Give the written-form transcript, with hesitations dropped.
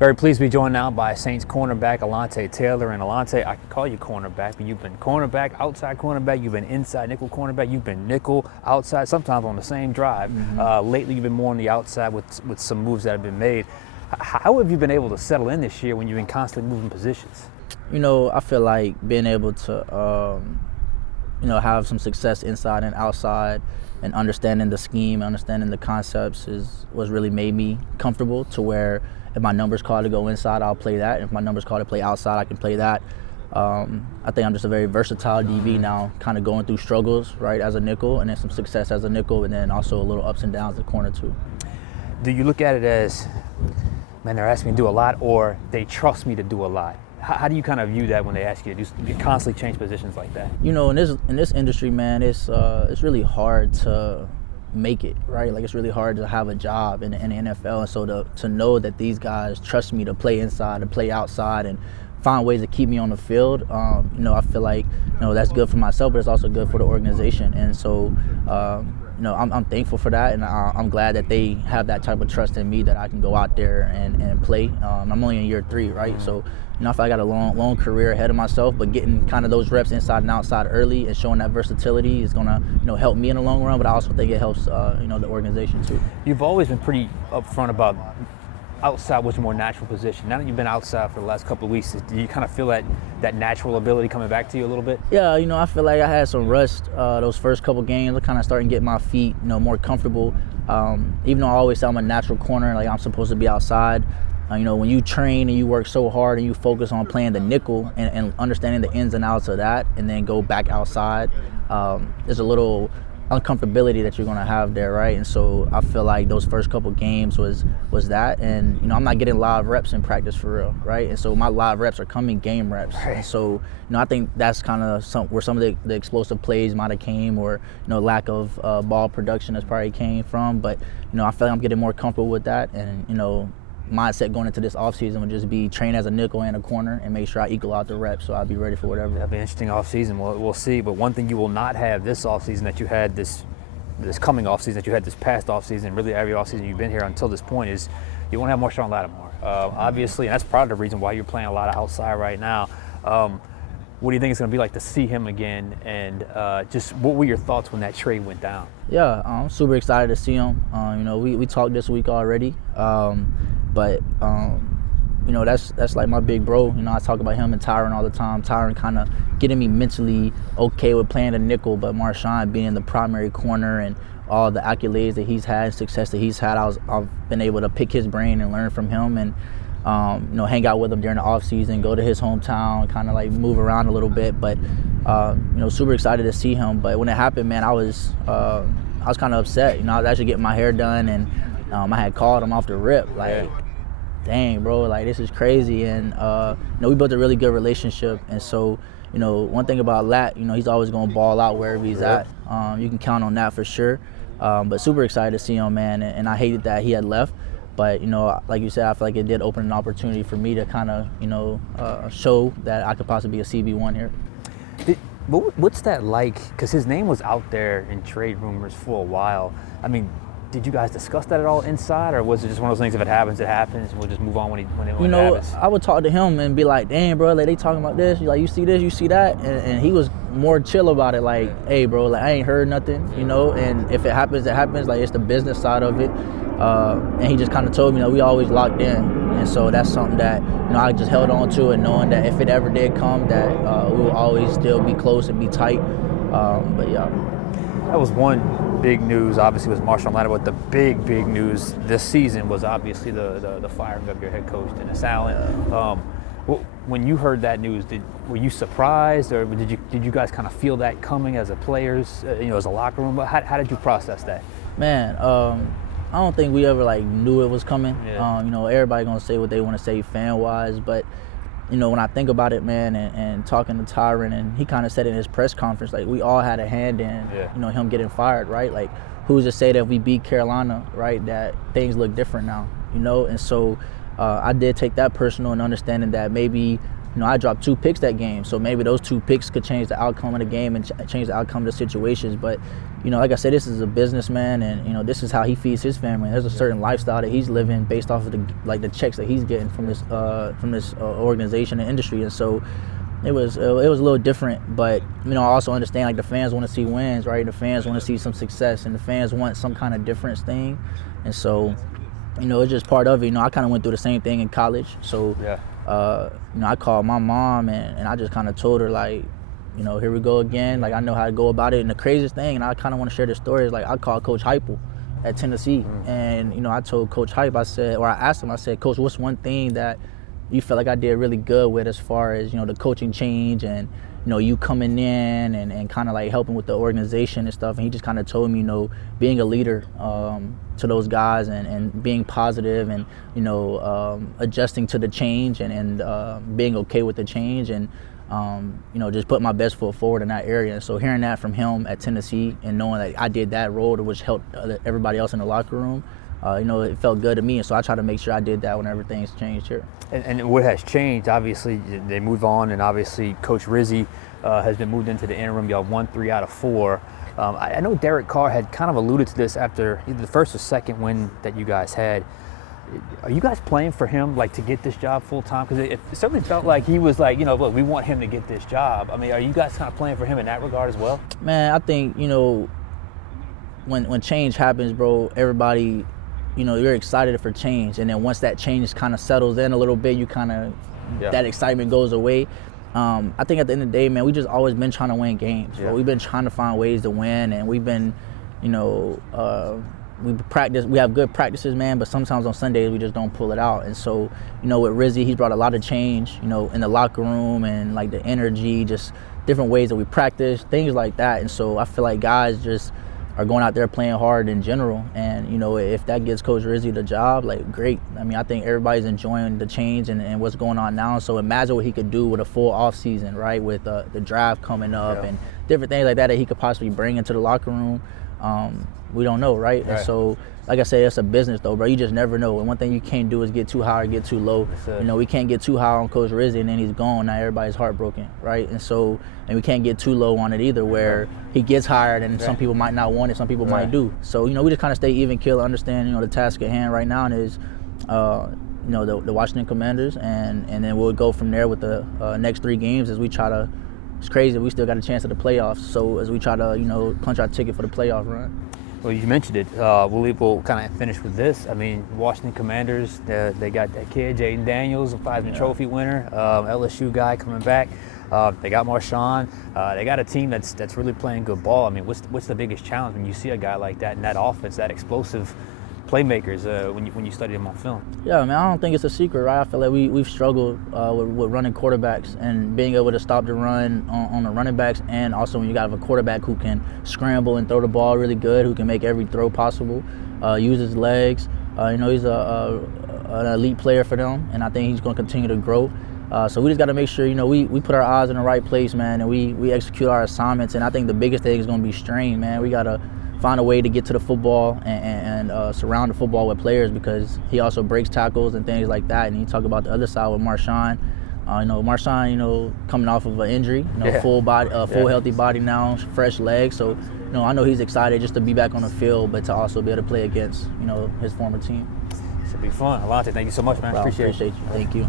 Very pleased to be joined now by Saints cornerback Alontae Taylor. And Alontae, I can call you cornerback, but you've been cornerback, outside cornerback, you've been inside nickel cornerback, you've been nickel, outside, sometimes on the same drive. Lately, you've been more on the outside with some moves that have been made. How have you been able to settle in this year when you've been constantly moving positions? You know, I feel like being able to, have some success inside and outside and understanding the scheme, understanding the concepts was really made me comfortable to where if my number's called to go inside, I'll play that. If my number's called to play outside, I can play that. I think I'm just a very versatile DB now, kind of going through struggles, right, as a nickel, and then some success as a nickel, and then also a little ups and downs at corner too. Do you look at it as, man, they're asking me to do a lot, or they trust me to do a lot? How do you kind of view that when they ask you to you constantly change positions like that? You know, in this industry, man, it's really hard to make it, right? Like, it's really hard to have a job in the NFL, and so to know that these guys trust me to play inside, to play outside, and find ways to keep me on the field, I feel like, that's good for myself, but it's also good for the organization. And so, I'm thankful for that, and I'm glad that they have that type of trust in me that I can go out there and play. I'm only in year 3, right? So, I feel like I got a long career ahead of myself, but getting kind of those reps inside and outside early and showing that versatility is gonna, help me in the long run, but I also think it helps, the organization too. You've always been pretty upfront about outside was a more natural position. Now that you've been outside for the last couple of weeks, do you kind of feel that natural ability coming back to you a little bit? Yeah, I feel like I had some rust those first couple games. I kind of starting to get my feet, more comfortable. Even though I always say I'm a natural corner, like I'm supposed to be outside. When you train and you work so hard and you focus on playing the nickel and understanding the ins and outs of that, and then go back outside, there's a little uncomfortability that you're gonna have there, right? And so I feel like those first couple games was that, and I'm not getting live reps in practice for real, right? And so my live reps are coming game reps. Right. And so I think that's kind of where some of the explosive plays might have came, or lack of ball production has probably came from. But I feel like I'm getting more comfortable with that, and mindset going into this offseason would just be train as a nickel and a corner and make sure I equal out the reps so I'll be ready for whatever. That'll be an interesting offseason. We'll see. But one thing you will not have this offseason that you had this coming offseason, that you had this past offseason, really every offseason you've been here until this point, is you won't have Marshawn Lattimore. Obviously, and that's part of the reason why you're playing a lot of outside right now. What do you think it's going to be like to see him again? And just what were your thoughts when that trade went down? Yeah, I'm super excited to see him. We talked this week already. But that's like my big bro. I talk about him and Tyron all the time. Tyron kind of getting me mentally okay with playing a nickel, but Marshawn being the primary corner and all the accolades that he's had, success that he's had, I've been able to pick his brain and learn from him, and hang out with him during the off season, go to his hometown, kind of like move around a little bit. But super excited to see him. But when it happened, man, I was kind of upset. I was actually getting my hair done, and I had called him off the rip, like, dang, bro, like, this is crazy. And we built a really good relationship. And so one thing about Lat, he's always going to ball out wherever he's at. You can count on that for sure. But super excited to see him, man. And I hated that he had left. But, like you said, I feel like it did open an opportunity for me to kind of, show that I could possibly be a CB1 here. What's that like? Because his name was out there in trade rumors for a while. I mean, did you guys discuss that at all inside, or was it just one of those things, if it happens, it happens, and we'll just move on when it happens? I would talk to him and be like, damn, bro, like, they talking about this, like, you see this, you see that, and he was more chill about it, like, hey, bro, like, I ain't heard nothing, and if it happens, it happens, like, it's the business side of it. And he just kind of told me, we always locked in, and so that's something that I just held on to, and knowing that if it ever did come, that we will always still be close and be tight. But yeah, that was one big news. Obviously, was Marshawn Lattimore. But the big news this season was obviously the firing of your head coach, Dennis Allen. When you heard that news, were you surprised, or did you guys kind of feel that coming as a players, as a locker room? How did you process that? Man, I don't think we ever knew it was coming. Yeah. Everybody gonna say what they want to say fan wise, but when I think about it, man, and talking to Tyron, and he kind of said in his press conference, like, we all had a hand in, him getting fired, right? Like, who's to say that if we beat Carolina, right, that things look different now, And so I did take that personal, and understanding that maybe I dropped 2 picks that game. So maybe those 2 picks could change the outcome of the game and change the outcome of the situations. But, like I said, this is a businessman, and, this is how he feeds his family. There's a certain lifestyle that he's living based off of the checks that he's getting from this organization and industry. And so it was a little different. But, I also understand, like, the fans want to see wins, right? The fans want to see some success, and the fans want some kind of difference thing. And so, it's just part of it. I kind of went through the same thing in college. So, Yeah. I called my mom and I just kind of told her, like, here we go again. Like, I know how to go about it. And the craziest thing, and I kind of want to share this story, is like I called Coach Heupel at Tennessee, and I told Coach Hype, I asked him, I said, Coach, what's one thing that you felt like I did really good with as far as the coaching change and you coming in and kind of like helping with the organization and stuff. And he just kind of told me, being a leader to those guys and being positive and, adjusting to the change and being okay with the change and, just put my best foot forward in that area. And so hearing that from him at Tennessee and knowing that I did that role, which helped everybody else in the locker room, it felt good to me. And so I try to make sure I did that when everything's changed here. And what has changed, obviously, they move on, and obviously Coach Rizzi has been moved into the interim. Y'all won 3 out of 4. I know Derek Carr had kind of alluded to this after either the first or second win that you guys had. Are you guys playing for him, like, to get this job full time? Because it certainly felt like he was like, look, we want him to get this job. I mean, are you guys kind of playing for him in that regard as well? Man, I think, when change happens, bro, everybody, you're excited for change. And then once that change kind of settles in a little bit, you kind of, that excitement goes away. I think at the end of the day, man, we just always been trying to win games. Yeah. We've been trying to find ways to win, and we've been, we have good practices, man, but sometimes on Sundays we just don't pull it out. And so, with Rizzi, he's brought a lot of change, in the locker room and like the energy, just different ways that we practice, things like that. And so I feel like guys just are going out there playing hard in general. And, if that gets Coach Rizzi the job, like, great. I mean, I think everybody's enjoying the change and what's going on now. So imagine what he could do with a full off season, right, with the draft coming up and different things like that he could possibly bring into the locker room. We don't know, right? And so, like I said, it's a business, though, bro. You just never know. And one thing you can't do is get too high or get too low. We can't get too high on Coach Rizzi and then he's gone. Now everybody's heartbroken, right? And so, and we can't get too low on it either, where he gets hired and some people might not want it, some people might do. So, we just kind of stay even keel, understand, the task at hand right now is, the Washington Commanders, and then we'll go from there with the next 3 games as we try to. It's crazy, we still got a chance at the playoffs. So as we try to, punch our ticket for the playoff run. Well, you mentioned it. We'll kind of finish with this. I mean, Washington Commanders, they got that kid, Jaden Daniels, a Heisman Trophy winner, LSU guy coming back. They got Marshawn. They got a team that's really playing good ball. I mean, what's the biggest challenge when you see a guy like that in that offense, that explosive playmakers when you study them on film? Yeah, man, I don't think it's a secret, right? I feel like we've struggled with running quarterbacks and being able to stop the run on the running backs, and also when you got a quarterback who can scramble and throw the ball really good, who can make every throw possible, use his legs. He's an elite player for them, and I think he's going to continue to grow. So we just got to make sure, we put our eyes in the right place, man, and we execute our assignments. And I think the biggest thing is going to be strain, man. We got to find a way to get to the football and surround the football with players, because he also breaks tackles and things like that. And you talk about the other side with Marshawn. Marshawn, coming off of an injury, full body, full healthy body now, fresh legs. So, I know he's excited just to be back on the field, but to also be able to play against, his former team. Should be fun. Alontae, thank you so much, man. Appreciate you. Thank you.